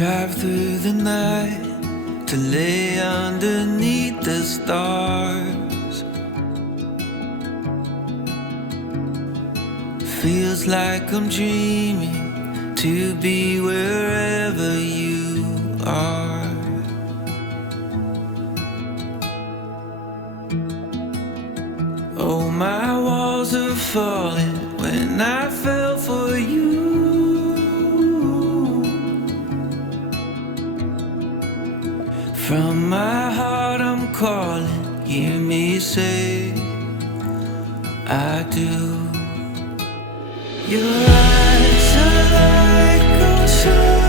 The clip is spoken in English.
drive through the night to lay underneath the stars. Feels like I'm dreaming to be wherever you are. Oh, my walls are falling when I fell for you. From my heart I'm calling, hear me say I do. Your eyes are like ocean.